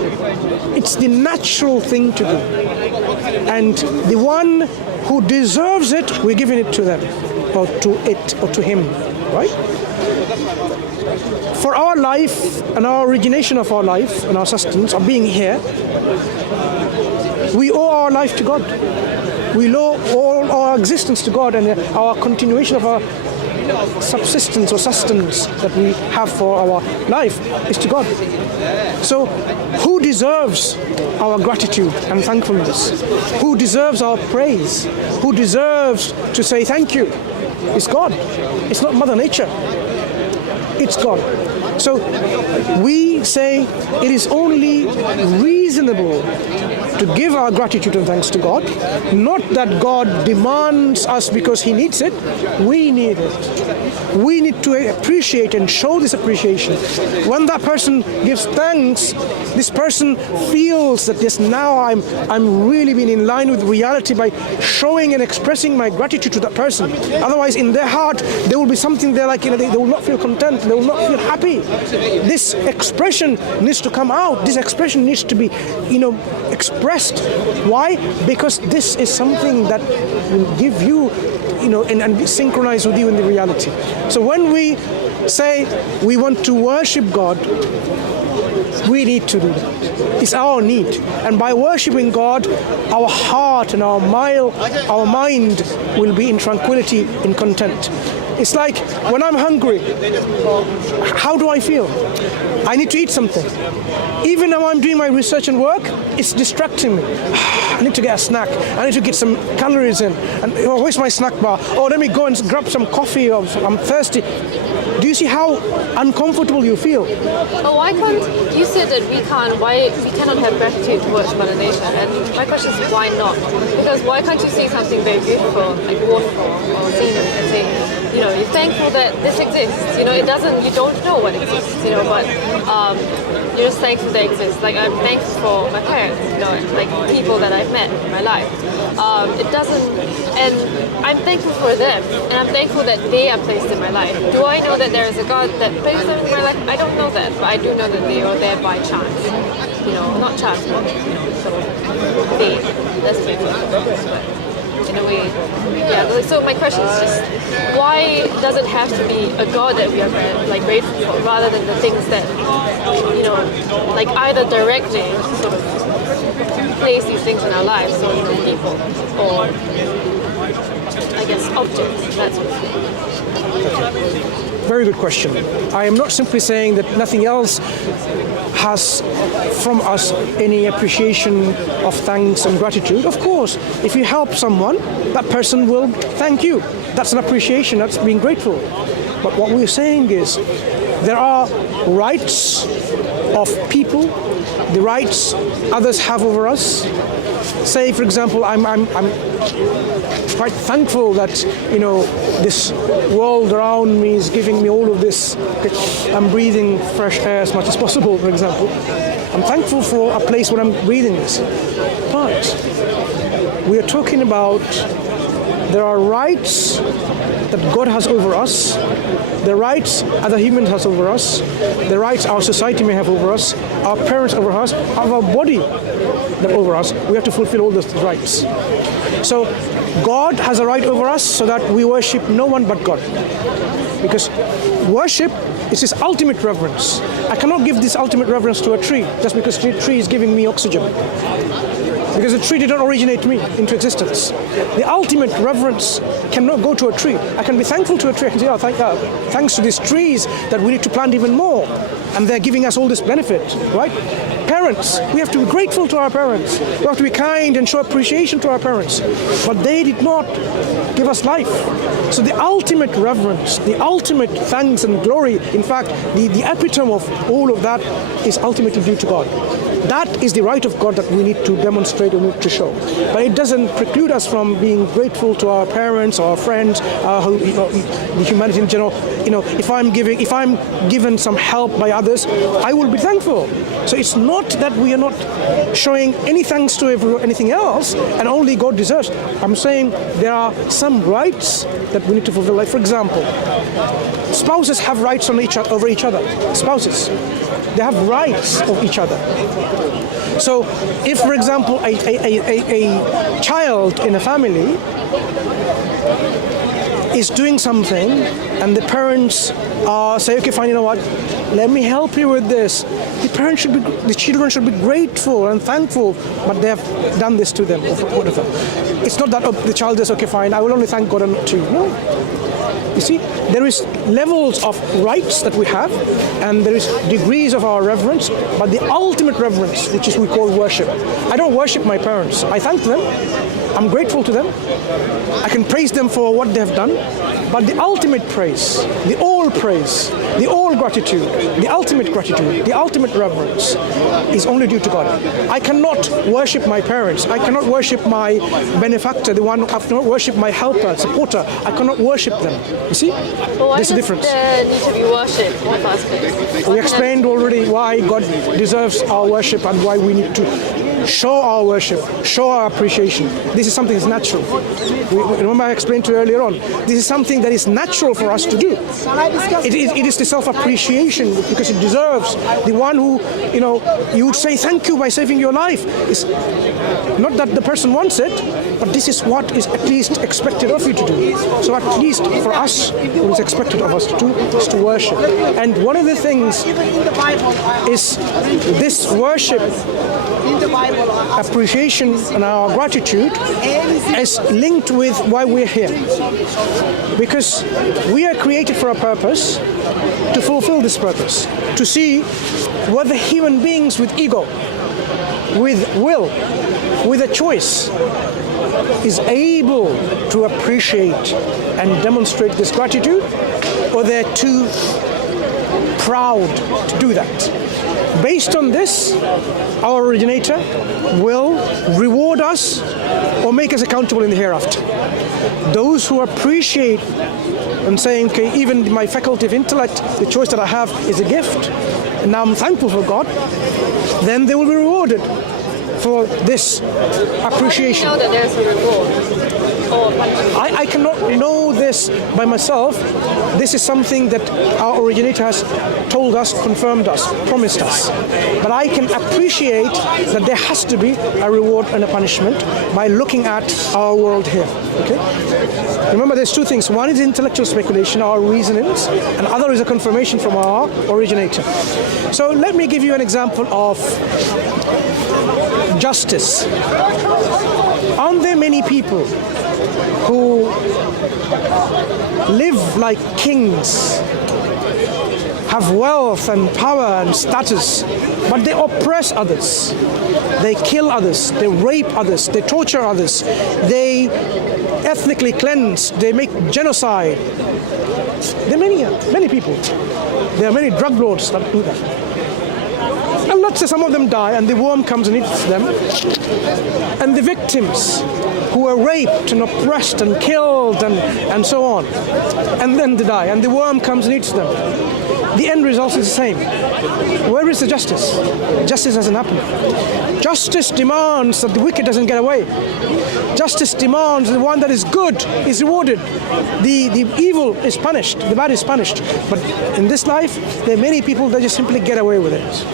it's the natural thing to do. And the one who deserves it, we're giving it to them, or to it, or to him, right? For our life and our origination of our life and our sustenance of being here, we owe our life to God. We owe all our existence to God and our continuation of our subsistence or sustenance that we have for our life is to God. So who deserves our gratitude and thankfulness? Who deserves our praise? Who deserves to say thank you? It's God. It's not Mother Nature. It's God. So we say it is only reasonable to give our gratitude and thanks to God, not that God demands us because he needs it. We need it. We need to appreciate and show this appreciation. When that person gives thanks, this person feels that yes, now I'm really being in line with reality by showing and expressing my gratitude to that person. Otherwise, in their heart, there will be something there like, they will not feel content, they will not feel happy. This expression needs to come out. This expression needs to be, expressed. Why? Because this is something that will give you, and synchronize with you in the reality. So when we say we want to worship God, we need to do that. It's our need. And by worshiping God, our heart and our mind will be in tranquility, in content. It's like when I'm hungry, how do I feel? I need to eat something. Even now I'm doing my research and work, it's distracting me. I need to get a snack. I need to get some calories in. And where's my snack bar? Oh, let me go and grab some coffee, or I'm thirsty. Do you see how uncomfortable you feel? But why can't, you said that we cannot have gratitude towards Mother Nature, and my question is why not? Because why can't you see something very beautiful, like waterfall or scenery, and say, you're thankful that this exists. You don't know what exists, but you're just thankful they exist. Like I'm thankful for my parents, like people that I've met in my life. And I'm thankful for them, and I'm thankful that they are placed in my life. Do I know that there is a God that placed them in my life? I don't know that, but I do know that they are there by chance. Not chance, but sort of fate. That's my point. In a way, yeah. So my question is just, why does it have to be a God that we are grateful for, rather than the things that, like either directly sort of place these things in our lives, so people, or I guess objects, that sort of thing. Very good question. I am not simply saying that nothing else has from us any appreciation of thanks and gratitude. Of course, if you help someone, that person will thank you. That's an appreciation, that's being grateful. But what we're saying is there are rights of people, the rights others have over us. Say, for example, I'm quite thankful that this world around me is giving me all of this. I'm breathing fresh air as much as possible, for example. I'm thankful for a place where I'm breathing this. But we are talking about there are rights that God has over us, the rights other humans has over us, the rights our society may have over us, our parents over us, our body that over us. We have to fulfill all those rights. So God has a right over us so that we worship no one but God. Because worship is His ultimate reverence. I cannot give this ultimate reverence to a tree just because the tree is giving me oxygen. Because the tree did not originate me into existence. The ultimate reverence cannot go to a tree. I can be thankful to a tree. I can say, thanks to these trees that we need to plant even more. And they're giving us all this benefit, right? Parents, we have to be grateful to our parents. We have to be kind and show appreciation to our parents. But they did not give us life. So the ultimate reverence, the ultimate thanks and glory, in fact, the epitome of all of that is ultimately due to God. That is the right of God that we need to demonstrate and need to show. But it doesn't preclude us from being grateful to our parents, our friends, the humanity in general. If I'm given some help by others, I will be thankful. So it's not that we are not showing any thanks to anything else, and only God deserves. I'm saying there are some rights that we need to fulfill. Like, for example, spouses have rights over each other. Spouses, they have rights of each other. So if, for example, a child in a family is doing something and the parents say, okay, fine, you know what, let me help you with this. The children should be grateful and thankful, but they have done this to them, or whatever. It's not that the child is, okay, fine, I will only thank God and not you. No. You see, there is levels of rights that we have, and there is degrees of our reverence, but the ultimate reverence, which is we call worship. I don't worship my parents. I thank them. I'm grateful to them. I can praise them for what they have done, but the ultimate praise, the all gratitude, the ultimate gratitude, the ultimate reverence is only due to God. I cannot worship my parents. I cannot worship my benefactor, the one. I cannot worship my helper, supporter. I cannot worship them. You see? But why There's a does difference. there need to be worship in the first place? We explained already why God deserves our worship and why we need to show our worship, show our appreciation. This is something that's natural. Remember I explained to you earlier on, this is something that is natural for us to do. It is the self-appreciation because it deserves. The one who, you would say thank you by saving your life. It's not that the person wants it, but this is what is at least expected of you to do. So at least for us, what is expected of us to do is to worship. And one of the things is this worship, appreciation and our gratitude is linked with why we're here. Because we are created for a purpose, to fulfill this purpose, to see whether human beings with ego, with will, with a choice, is able to appreciate and demonstrate this gratitude, or they're too proud to do that. Based on this, our originator will reward us or make us accountable in the hereafter. Those who appreciate and saying, okay, even my faculty of intellect, the choice that I have is a gift, and now I'm thankful for God, then they will be rewarded for this appreciation. How do you know that there's a reward? I cannot know this by myself. This is something that our originator has told us, confirmed us, promised us. But I can appreciate that there has to be a reward and a punishment by looking at our world here. Okay? Remember, there's two things. One is intellectual speculation, our reasonings, and other is a confirmation from our originator. So let me give you an example of justice. Aren't there many people who live like kings, have wealth and power and status, but they oppress others, they kill others, they rape others, they torture others, they ethnically cleanse, they make genocide? There are many people. There are many drug lords that do that. And let's say some of them die and the worm comes and eats them, and the victims who were raped and oppressed and killed and so on, and then they die and the worm comes and eats them. The end result is the same. Where is the justice? Justice hasn't happened. Justice demands that the wicked doesn't get away. Justice demands the one that is good is rewarded. The evil is punished. The bad is punished. But in this life, there are many people that just simply get away with it.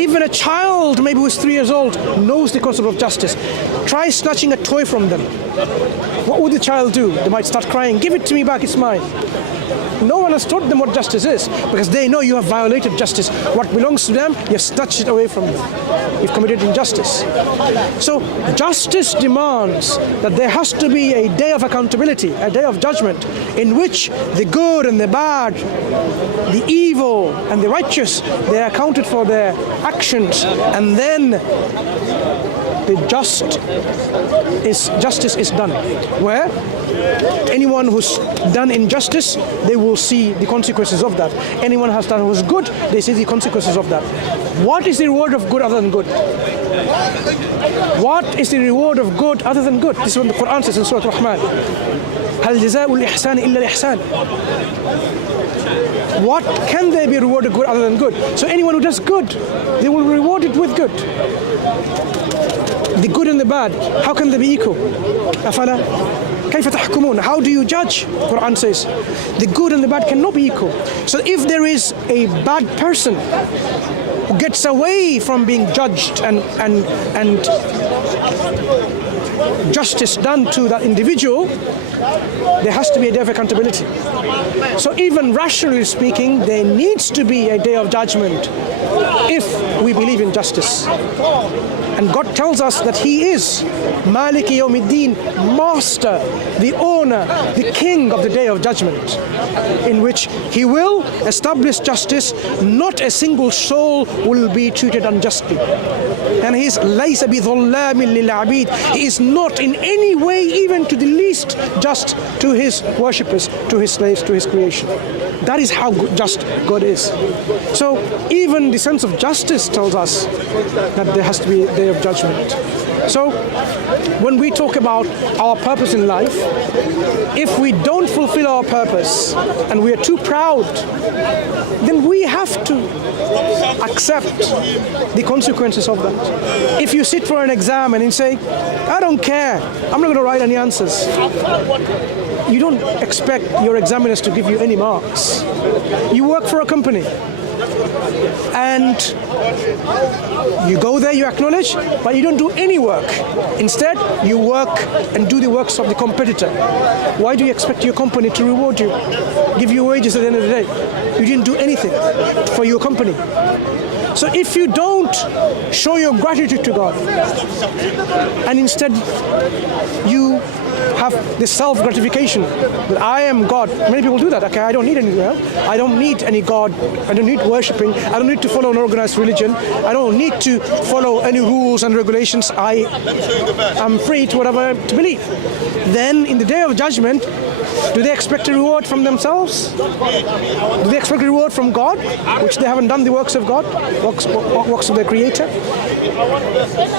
Even a child, maybe who's 3 years old, knows the concept of justice. Try snatching a toy from them. What would the child do? They might start crying, give it to me back, it's mine. No one has taught them what justice is, because they know you have violated justice. What belongs to them, you have snatched it away from them. You've committed injustice. So justice demands that there has to be a day of accountability, a day of judgment, in which the good and the bad, the evil and the righteous, they are accounted for their actions, and then the justice is done. Where anyone who's done injustice, they will see the consequences of that. Anyone who has done who's good, they see the consequences of that. What is the reward of good other than good? What is the reward of good other than good? This is what the Quran says in Surah Rahman. هل جزاء الإحسان إلا الإحسان. What can they be rewarded good other than good? So anyone who does good, they will be rewarded with good. The good and the bad, how can they be equal? أفلا كيف تحكمون? How do you judge? Quran says the good and the bad cannot be equal. So if there is a bad person who gets away from being judged and justice done to that individual, there has to be a day of accountability. So even rationally speaking, there needs to be a day of judgment if we believe in justice. And God tells us that He is Maliki Yawmiddin, Master, the owner, the King of the Day of Judgment, in which He will establish justice. Not a single soul will be treated unjustly. And He is Laysa bi dhallamin lil abid. He is not in any way, even to the least, just to His worshippers, to His slaves, to His creation. That is how just God is. So even the sense of justice tells us that there has to be a day of judgment. So when we talk about our purpose in life, if we don't fulfill our purpose and we are too proud, then we have to accept the consequences of that. If you sit for an exam and you say, I don't care, I'm not going to write any answers, you don't expect your examiners to give you any marks. You work for a company and you go there, you acknowledge, but you don't do any work. Instead, you work and do the works of the competitor. Why do you expect your company to reward you, give you wages at the end of the day? You didn't do anything for your company. So if you don't show your gratitude to God, and instead you have this self-gratification that I am God. Many people do that. Okay, I don't need any God. I don't need any God. I don't need worshipping. I don't need to follow an organized religion. I don't need to follow any rules and regulations. I am free to whatever to believe. Then in the day of judgment, do they expect a reward from themselves? Do they expect a reward from God, which they haven't done the works of God, works of their Creator?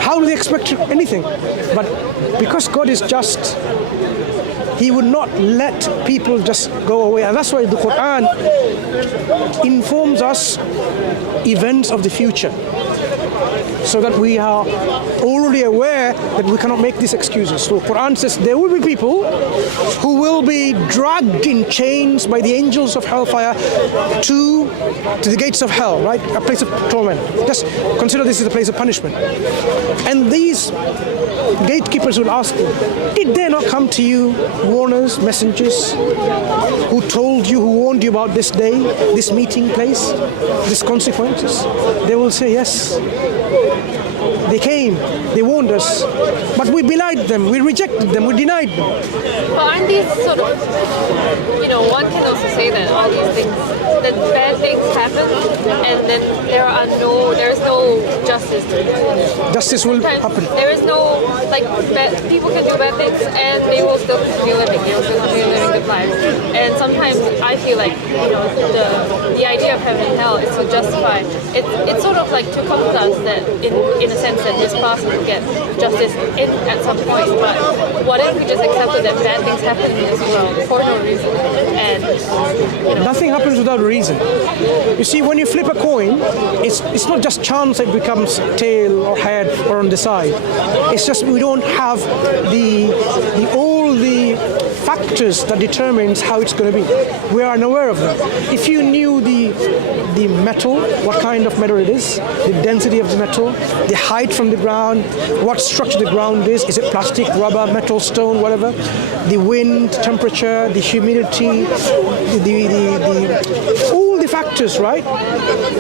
How do they expect anything? But because God is just, He would not let people just go away. And that's why the Quran informs us events of the future, so that we are already aware that we cannot make these excuses. So Quran says there will be people who will be dragged in chains by the angels of hellfire to the gates of hell, right? A place of torment. Just consider this is a place of punishment. And these gatekeepers will ask them, did there not come to you warners, messengers, who told you, who warned you about this day, this meeting place, these consequences? They will say, yes. They came, they warned us, but we belied them, we rejected them, we denied them. But aren't these sort of, one can also say that all these things, that bad things happen, and then there is no justice. Justice will happen. There is no, people can do bad things and they will still continue living, they will still continue living good lives. And sometimes I feel like, the idea of heaven and hell is to justify, it's sort of like to comfort us that in a sense that this person will get justice at some point, but what if we just accepted that bad things happen in this world for no reason? And nothing happens without a reason. You see, when you flip a coin, it's not just chance it becomes tail or head or on the side. It's just we don't have all the factors that determines how it's going to be. We are unaware of them. If you knew the metal, what kind of metal it is, the density of the metal, the height from the ground, what structure the ground is it plastic, rubber, metal, stone, whatever, the wind, temperature, the humidity, all the factors, right?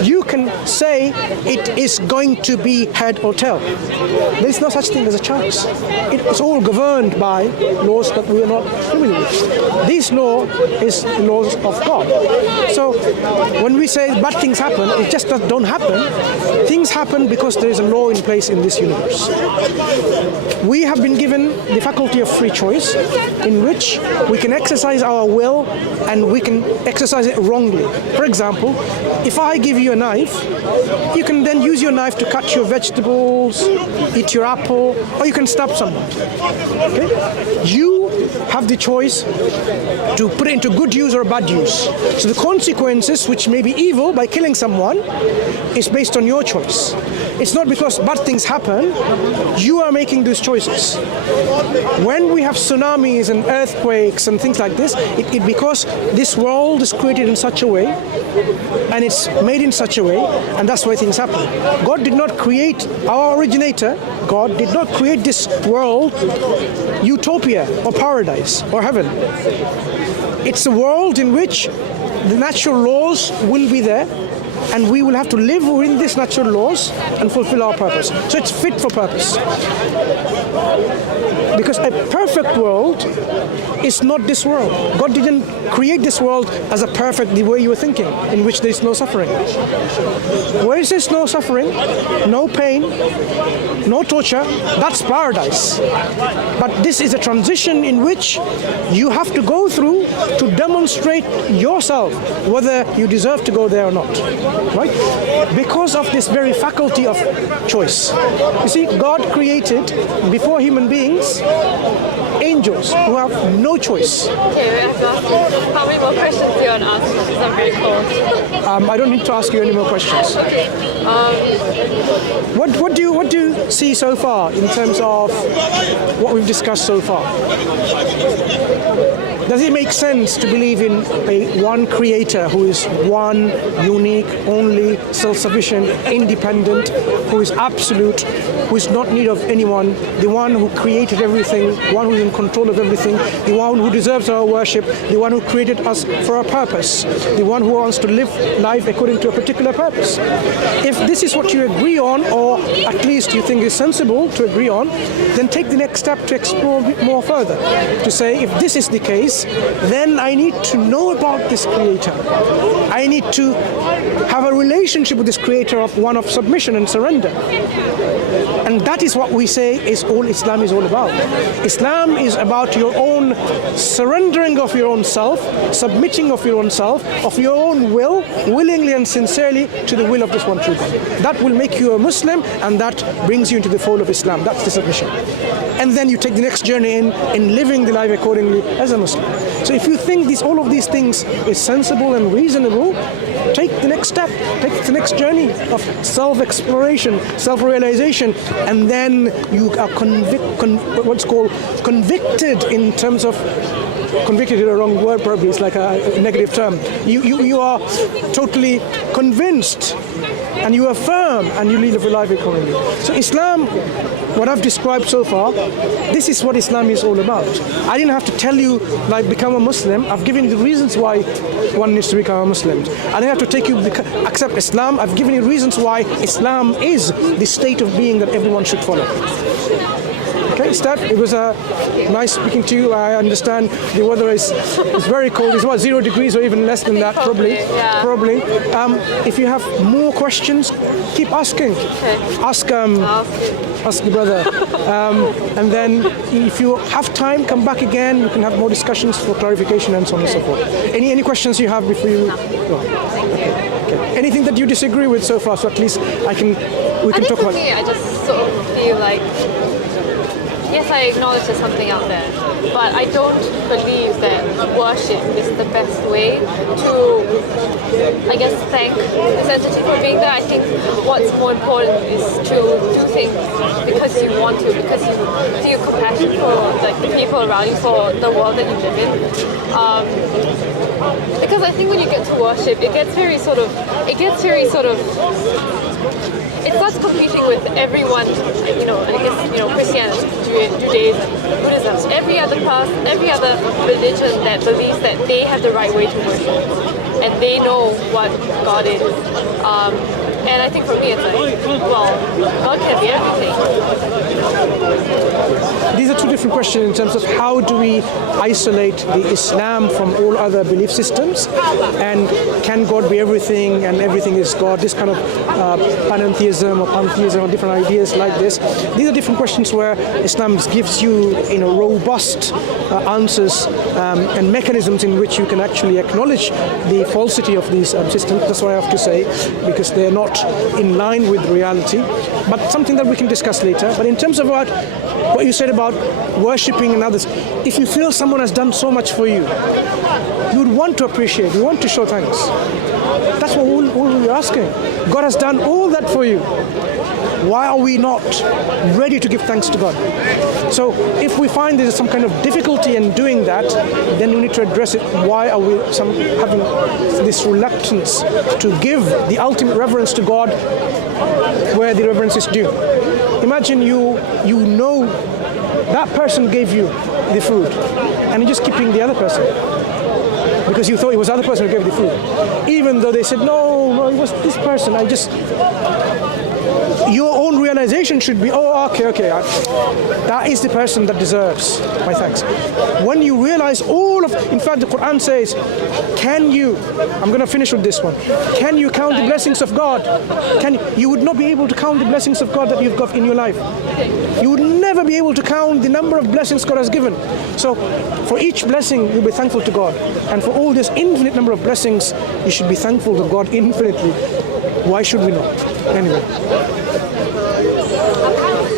You can say it is going to be head or tail. There is no such thing as a chance. It's all governed by laws that we are not familiar with. This law is the laws of God. So when we say bad things happen, it just don't happen. Things happen because there is a law in place in this universe. We have been given the faculty of free choice, in which we can exercise our will and we can exercise it wrongly. For example, if I give you a knife, you can then use your knife to cut your vegetables, eat your apple, or you can stab someone. Okay? You you have the choice to put it into good use or bad use. So the consequences, which may be evil by killing someone, is based on your choice. It's not because bad things happen, you are making those choices. When we have tsunamis and earthquakes and things like this, it because this world is created in such a way, and it's made in such a way, and that's why things happen. God did not create, our originator, God did not create this world utopia or paradise or heaven. It's a world in which the natural laws will be there, and we will have to live within these natural laws and fulfill our purpose. So it's fit for purpose. Because a perfect world is not this world. God didn't create this world as a perfect, the way you were thinking, in which there is no suffering. Where is there no suffering, no pain, no torture, that's paradise. But this is a transition in which you have to go through to demonstrate yourself whether you deserve to go there or not. Right? Because of this very faculty of choice. You see, God created, before human beings, angels who have no choice. Okay, we have to ask you, how many more questions do you want to ask? Because I'm very cold. I don't need to ask you any more questions. Okay. What do you see so far in terms of what we've discussed so far? Does it make sense to believe in one creator who is one, unique, only, self-sufficient, independent, who is absolute, who is not in need of anyone, the one who created everything, one who is in control of everything, the one who deserves our worship, the one who created us for a purpose, the one who wants to live life according to a particular purpose? If this is what you agree on, or at least you think is sensible to agree on, then take the next step to explore a bit more further. To say, if this is the case, then I need to know about this creator. I need to have a relationship with this creator of one of submission and surrender. And that is what we say is all Islam is all about. Islam is about your own surrendering of your own self, submitting of your own self, of your own will, willingly and sincerely to the will of this one true God. That will make you a Muslim, and that brings you into the fold of Islam. That's the submission. And then you take the next journey in living the life accordingly as a Muslim. So if you think all of these things is sensible and reasonable, take the next step, take the next journey of self-exploration, self-realization, and then you are convicted in terms of, convicted is a wrong word probably, it's like a negative term. You are totally convinced, and you affirm, and you live a life accordingly. So Islam, what I've described so far, this is what Islam is all about. I didn't have to tell you, like, become a Muslim. I've given you the reasons why one needs to become a Muslim. I didn't have to take you accept Islam. I've given you reasons why Islam is the state of being that everyone should follow. Okay, Steph, it was nice speaking to you. I understand the weather is very cold. It's about 0 degrees or even less than that, probably. Yeah. Probably. If you have more questions, keep asking. Okay. Ask the brother. And then if you have time, come back again. You can have more discussions for clarification and so on and so forth. Any questions you have before you go? Okay. Anything that you disagree with so far, so at least we can talk about. For me, I just sort of feel like, yes, I acknowledge there's something out there, but I don't believe that worship is the best way to, I guess, thank this entity for being there. I think what's more important is to do things because you want to, because you feel compassion for like the people around you, for the world that you live in. Because I think when you get to worship, it starts competing with everyone, Christianity, Judaism, Buddhism, every other religion that believes that they have the right way to worship and they know what God is. And I think for me it's like, well, God can be everything. These are two different questions in terms of how do we isolate the Islam from all other belief systems, and can God be everything and everything is God, this kind of pantheism or different ideas like this. These are different questions where Islam gives you robust answers and mechanisms in which you can actually acknowledge the falsity of these systems. That's what I have to say, because they're not in line with reality, but something that we can discuss later. But in terms of what you said about worshipping in others. If you feel someone has done so much for you, you would want to appreciate, you want to show thanks. That's what we're asking. God has done all that for you. Why are we not ready to give thanks to God? So if we find there's some kind of difficulty in doing that, then we need to address it. Why are we having this reluctance to give the ultimate reverence to God where the reverence is due? Imagine you know that person gave you the food and you're just keeping the other person because you thought it was the other person who gave you the food, even though they said no, it was this person. Your own realization should be, okay, that is the person that deserves my thanks. When you realize in fact the Quran says, I'm going to finish with this one, can you count the blessings of God? You would not be able to count the blessings of God that you've got in your life. You would never be able to count the number of blessings God has given. So for each blessing, you'll be thankful to God. And for all this infinite number of blessings, you should be thankful to God infinitely. Why should we not? Anyway,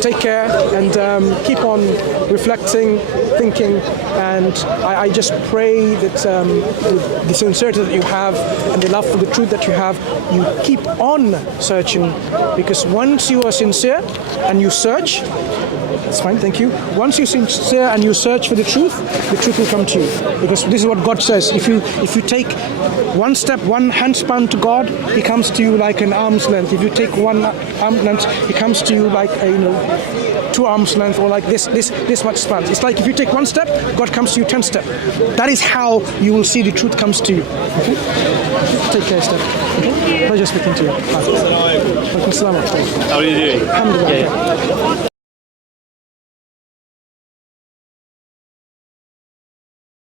take care and keep on reflecting, thinking, and I just pray that with the sincerity that you have and the love for the truth that you have, you keep on searching, because once you are sincere and you search, that's fine, thank you. Once you're sincere and you search for the truth will come to you. Because this is what God says. If you take one step, one handspan to God, He comes to you like an arm's length. If you take one arm's length, He comes to you like 2 arms length, or like this much span. It's like if you take one step, God comes to you 10 steps. That is how you will see the truth comes to you. Okay? Take care, Steph. Okay? Pleasure speaking to you. Bye. How are you doing? Alhamdulillah.